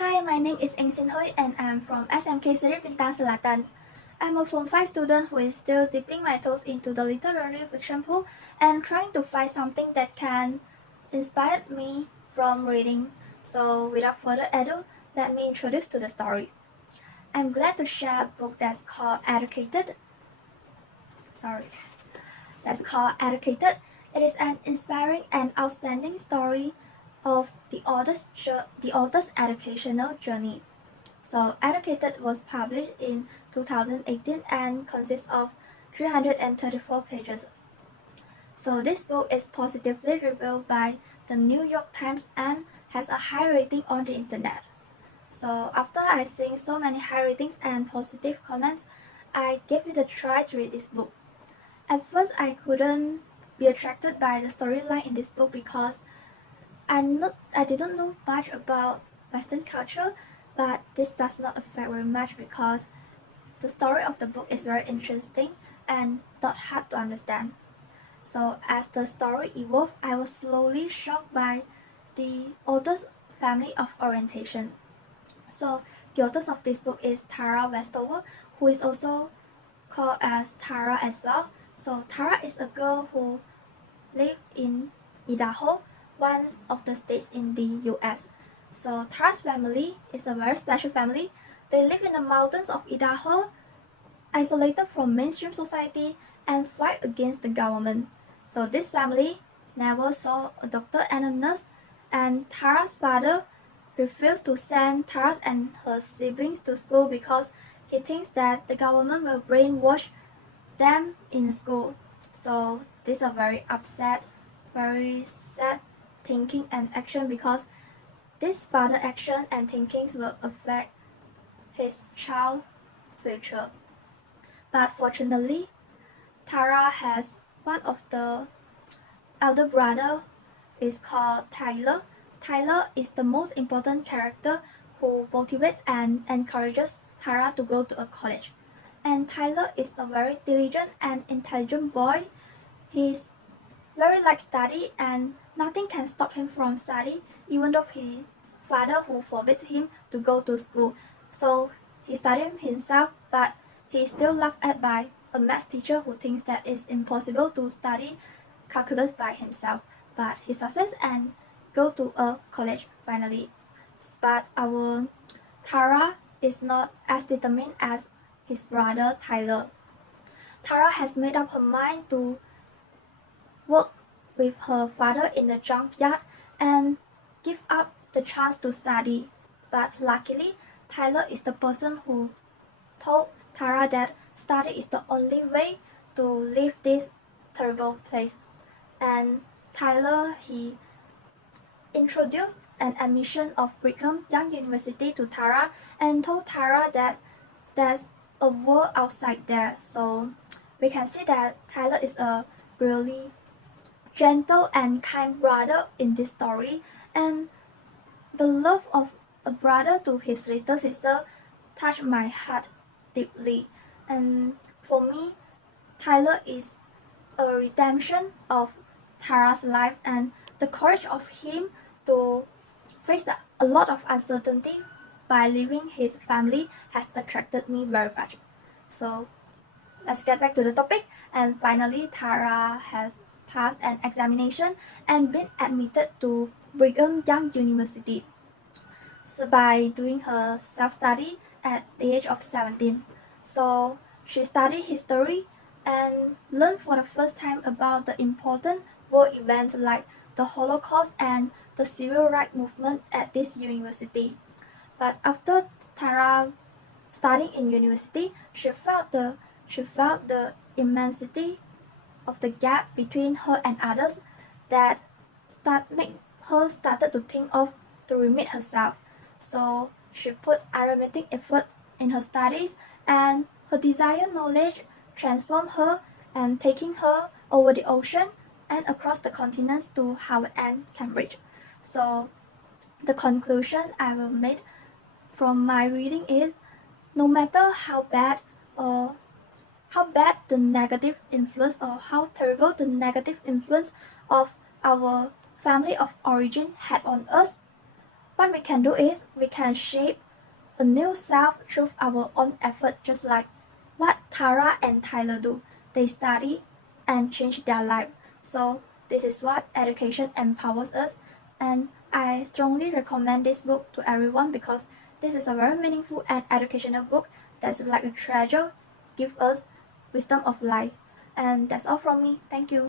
Hi, my name is Eng Sin Hui and I'm from SMKSBS Bintang Selatan. I'm a Form 5 student who is still dipping my toes into the literary fiction pool and trying to find something that can inspire me from reading. So without further ado, let me introduce to the story. I'm glad to share a book that's called Educated. It is an inspiring and outstanding story of the author's educational journey. So Educated was published in 2018 and consists of 334 pages. So this book is positively reviewed by the New York Times and has a high rating on the internet. So after I seeing so many high ratings and positive comments, I gave it a try to read this book. At first, I couldn't be attracted by the storyline in this book because I didn't know much about Western culture, but this does not affect very much because the story of the book is very interesting and not hard to understand. So as the story evolved, I was slowly shocked by the author's family of orientation. So the author of this book is Tara Westover, who is also called as Tara as well. So Tara is a girl who lived in Idaho, one of the states in the US. So Tara's family is a very special family. They live in the mountains of Idaho, isolated from mainstream society and fight against the government. So this family never saw a doctor and a nurse, and Tara's father refused to send Tara and her siblings to school because he thinks that the government will brainwash them in school. So this is a very upset, very sad thinking and action because this father action and thinkings will affect his child's future. But fortunately, Tara has one of the elder brother is called Tyler. Tyler is the most important character who motivates and encourages Tara to go to a college. And Tyler is a very diligent and intelligent boy. He's very like study and nothing can stop him from study, even though his father who forbids him to go to school. So he studied himself, but he is still laughed at by a math teacher who thinks that it's impossible to study calculus by himself. But he succeeds and go to a college finally. But our Tara is not as determined as his brother Tyler. Tara has made up her mind to work with her father in the junkyard and give up the chance to study. But luckily, Tyler is the person who told Tara that study is the only way to leave this terrible place. And Tyler, he introduced an admission of Brigham Young University to Tara and told Tara that there's a world outside there. So we can see that Tyler is a really gentle and kind brother in this story, and the love of a brother to his little sister touched my heart deeply. And for me, Tyler is a redemption of Tara's life, and the courage of him to face a lot of uncertainty by leaving his family has attracted me very much. So let's get back to the topic. And finally, Tara has passed an examination and been admitted to Brigham Young University. So by doing her self-study at the age of 17. So she studied history and learned for the first time about the important world events like the Holocaust and the civil rights movement at this university. But after Tara studying in university, she felt the immensity of the gap between her and others that make her started to think of to remit herself. So she put arithmetic effort in her studies, and her desired knowledge transformed her and taking her over the ocean and across the continents to Harvard and Cambridge. So the conclusion I will make from my reading is no matter how bad the negative influence or how terrible the negative influence of our family of origin had on us, what we can do is we can shape a new self through our own effort, just like what Tara and Tyler do. They study and change their life. So this is what education empowers us, and I strongly recommend this book to everyone because this is a very meaningful and educational book that's like a treasure, give us wisdom of life. And that's all from me. Thank you.